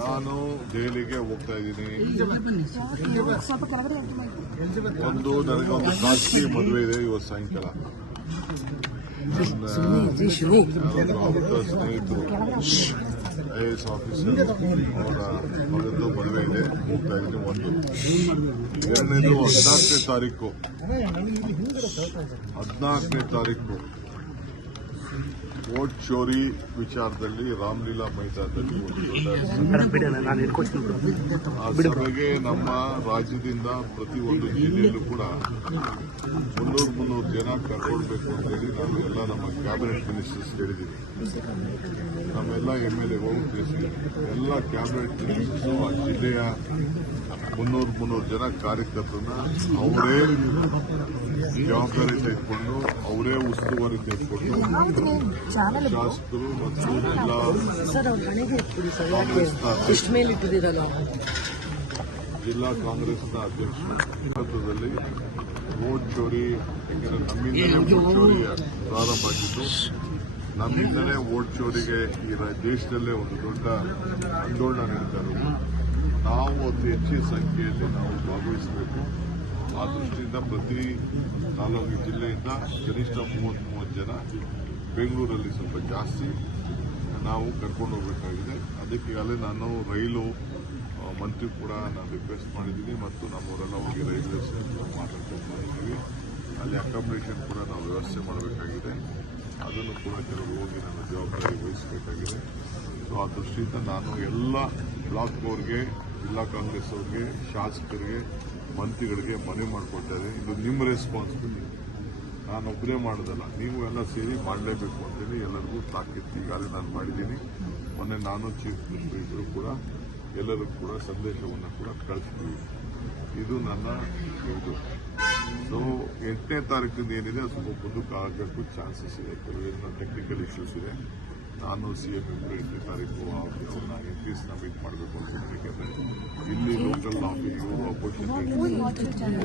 ನಾನು ದೆಹಲಿಗೆ ಹೋಗ್ತಾ ಇದ್ದೀನಿ. ಒಂದು ನನಗೊಂದು ಖಾಸಗಿ ಮದುವೆ ಇದೆ ಇವತ್ತು ಸಾಯಂಕಾಲ. ಆಪ್ತ ಸ್ನೇಹಿತರು IAS ಆಫೀಸರ್ ಅವರ ಮಗದ್ದು ಮದುವೆ ಇದೆ, ಹೋಗ್ತಾ ಇದ್ದೀನಿ. ಒಂದು ಎರಡನೇದು 14ನೇ ತಾರೀಕು ವೋಟ್ ಚೋರಿ ವಿಚಾರದಲ್ಲಿ ರಾಮಲೀಲಾ ಮೈದಾನದಲ್ಲಿ ಒಂದು ದೊಡ್ಡ ಆ ಸಭೆಗೆ ನಮ್ಮ ರಾಜ್ಯದಿಂದ ಪ್ರತಿ ಒಂದು ಜಿಲ್ಲೆಯಲ್ಲೂ ಕೂಡ 300 ಜನ ಕರ್ಕೊಳ್ಬೇಕು ಅಂತ ಹೇಳಿ ನಾವು ಎಲ್ಲ ನಮ್ಮ ಕ್ಯಾಬಿನೆಟ್ ಮಿನಿಸ್ಟರ್ಸ್ ಹೇಳಿದ್ದೀವಿ. ನಮ್ಮೆಲ್ಲ MLA ತಿಳಿಸಿದ್ದೀವಿ. ಎಲ್ಲ ಕ್ಯಾಬಿನೆಟ್ ಮಿನಿಸ್ಟರ್ಸ್ ಆ ಜಿಲ್ಲೆಯ 300 ಜನ ಕಾರ್ಯಕರ್ತರನ್ನ ಅವರೇ ಜವಾಬ್ದಾರಿ ತೆಗೆದುಕೊಂಡು ಅವರೇ ಉಸ್ತುವಾರಿ ತೆಗೆದುಕೊಂಡು ಶಾಸಕರು ಮತ್ತು ಜಿಲ್ಲಾ ಕಾಂಗ್ರೆಸ್ನ ಅಧ್ಯಕ್ಷರ ನೇತೃತ್ವದಲ್ಲಿ ವೋಟ್ ಚೋರಿ, ಯಾಕೆಂದರೆ ನಮ್ಮಿಂದಲೇ ವೋಟ್ ಚೋರಿ ಪ್ರಾರಂಭ ಆಗಿದ್ದು, ನಮ್ಮಿಂದಲೇ ವೋಟ್ ಚೋರಿಗೆ ಈ ದೇಶದಲ್ಲೇ ಒಂದು ದೊಡ್ಡ ಆಂದೋಲನ ನಡೀತಾ ಇರೋದು. ನಾವು ಅತಿ ಹೆಚ್ಚಿನ ಸಂಖ್ಯೆಯಲ್ಲಿ ನಾವು ಭಾಗವಹಿಸಬೇಕು. ಆ ದೃಷ್ಟಿಯಿಂದ ಪ್ರತಿ 4 ಜಿಲ್ಲೆಯಿಂದ ಕನಿಷ್ಠ 30 ಜನ, ಬೆಂಗಳೂರಲ್ಲಿ ಸ್ವಲ್ಪ ಜಾಸ್ತಿ ನಾವು ಕರ್ಕೊಂಡು ಹೋಗಬೇಕಾಗಿದೆ. ಅದಕ್ಕೆ ಈಗಾಗಲೇ ನಾನು ರೈಲು ಮಂತ್ರಿ ಕೂಡ ನಾನು ರಿಕ್ವೆಸ್ಟ್ ಮಾಡಿದ್ದೀನಿ ಮತ್ತು ನಮ್ಮವರೆಲ್ಲ ಹೋಗಿ ರೈಲ್ವೆ ಸ್ಟೇಷನ್ ಮಾತಾಡ್ಕೊಂಡು ಮಾಡಿದ್ದೀವಿ. ಅಲ್ಲಿ ಅಕಾಮಿಡೇಷನ್ ಕೂಡ ನಾವು ವ್ಯವಸ್ಥೆ ಮಾಡಬೇಕಾಗಿದೆ. ಅದನ್ನು ಕೂಡ ಕೆಲವರು ಹೋಗಿ ನನ್ನ ಜವಾಬ್ದಾರಿ ವಹಿಸಬೇಕಾಗಿದೆ. ಸೊ ಆ ದೃಷ್ಟಿಯಿಂದ ನಾನು ಎಲ್ಲ ಬ್ಲಾಕ್ ಅವ್ರಿಗೆ, ಜಿಲ್ಲಾ ಕಾಂಗ್ರೆಸ್ ಅವ್ರಿಗೆ, ಶಾಸಕರಿಗೆ, ಮಂತ್ರಿಗಳಿಗೆ ಮನವಿ ಮಾಡಿಕೊಡ್ತಾರೆ. ಇದು ನಿಮ್ಮ ರೆಸ್ಪಾನ್ಸಿಬಿಲಿಟಿ, ನಾನು ಒಬ್ಬರೇ ಮಾಡೋದಲ್ಲ, ನೀವು ಎಲ್ಲ ಸೇರಿ ಮಾಡಲೇಬೇಕು ಅಂತೇಳಿ ಎಲ್ಲರಿಗೂ ತಾಕೀತು ಈಗಾಗಲೇ ನಾನು ಮಾಡಿದ್ದೀನಿ. ಮೊನ್ನೆ ನಾನು ಚೀಫ್ ಮಿನಿಸ್ಟರ್ ಇಬ್ಬರು ಕೂಡ ಎಲ್ಲರಿಗೂ ಕೂಡ ಸಂದೇಶವನ್ನು ಕೂಡ ಕಳಿಸ್ತೀವಿ. ಇದು ನನ್ನ ಇದು. ಸೊ 8ನೇ ತಾರೀಕಿಂದ ಏನಿದೆ ಸ್ವಲ್ಪ ಮುಂದಕ್ಕೆ ಆಗಬೇಕು ಚಾನ್ಸಸ್ ಇದೆ. ಕೆಲವೇನು ಟೆಕ್ನಿಕಲ್ ಇಶ್ಯೂಸ್ ಇದೆ. ನಾನು CM 8ನೇ ತಾರೀಕು ಅವ್ರನ್ನ MPsನ ಮೀಟ್ ಮಾಡಬೇಕು ಅಂತ. ಯಾಕೆಂದರೆ ಇಲ್ಲಿ ಲೋಕಲ್ ಆಫೀಸ್ ಇವರು ಅಪೋಸಿಷನ್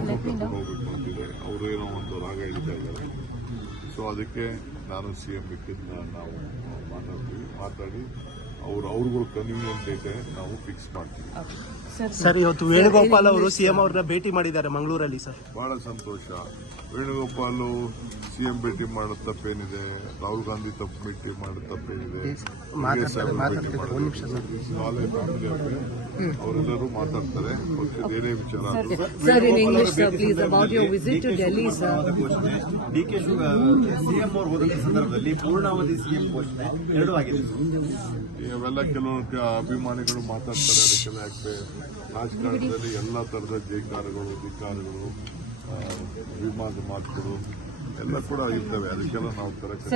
ಕರ್ಕೊಂಡು ಹೋಗ್ಬೇಕು ಅಂತಿದೆ. ಅವರು ಏನೋ ಒಂದು ರಾಗ ಹಿಡಿತಾ ಇದ್ದಾರೆ. ಸೊ ಅದಕ್ಕೆ ನಾನು CM ಮಿಕ್ಕಿದ್ನ ನಾವು ಮಾತಾಡಿ ಅವ್ರಿಗೂ ಕನ್ವೀನಿಯಂಟ್ ಡೇಟ್ ನಾವು ಫಿಕ್ಸ್ ಮಾಡ್ತೀವಿ. ಸರ್, ಇವತ್ತು ವೇಣುಗೋಪಾಲ್ ಅವರು CM ಅವ್ರನ್ನ ಭೇಟಿ ಮಾಡಿದ್ದಾರೆ ಮಂಗಳೂರಲ್ಲಿ. ಸರ್, ಬಹಳ ಸಂತೋಷ. ವೇಣುಗೋಪಾಲ್ CM ಭೇಟಿ ಮಾಡೋದು ತಪ್ಪೇನಿದೆ? ರಾಹುಲ್ ಗಾಂಧಿ ಭೇಟಿ ಮಾಡೋದು ತಪ್ಪೇನಿದೆ? ಅವರೆಲ್ಲರೂ ಮಾತಾಡ್ತಾರೆ. ಪಕ್ಷದ ಏನೇ ವಿಚಾರ ಸಂದರ್ಭದಲ್ಲಿ ಪೂರ್ಣಾವಧಿ CM ಘೋಷಣೆ 2 ಆಗಿದೆ. ಇವೆಲ್ಲ ಕೆಲವು ಅಭಿಮಾನಿಗಳು ಮಾತಾಡ್ತಾರೆ. ಅದಕ್ಕೆಲ್ಲ ಯಾಕೆ ರಾಜಕಾರಣದಲ್ಲಿ ಎಲ್ಲ ಥರದ ಜೈಕಾರಗಳು, ಧಿಕ್ಕಾರಗಳು, ಅಭಿಮಾನದ ಮಾತುಗಳು ಎಲ್ಲ ಕೂಡ ಇರ್ತವೆ. ಅದಕ್ಕೆಲ್ಲ ನಾವು ಕರೆಕ್ಟ್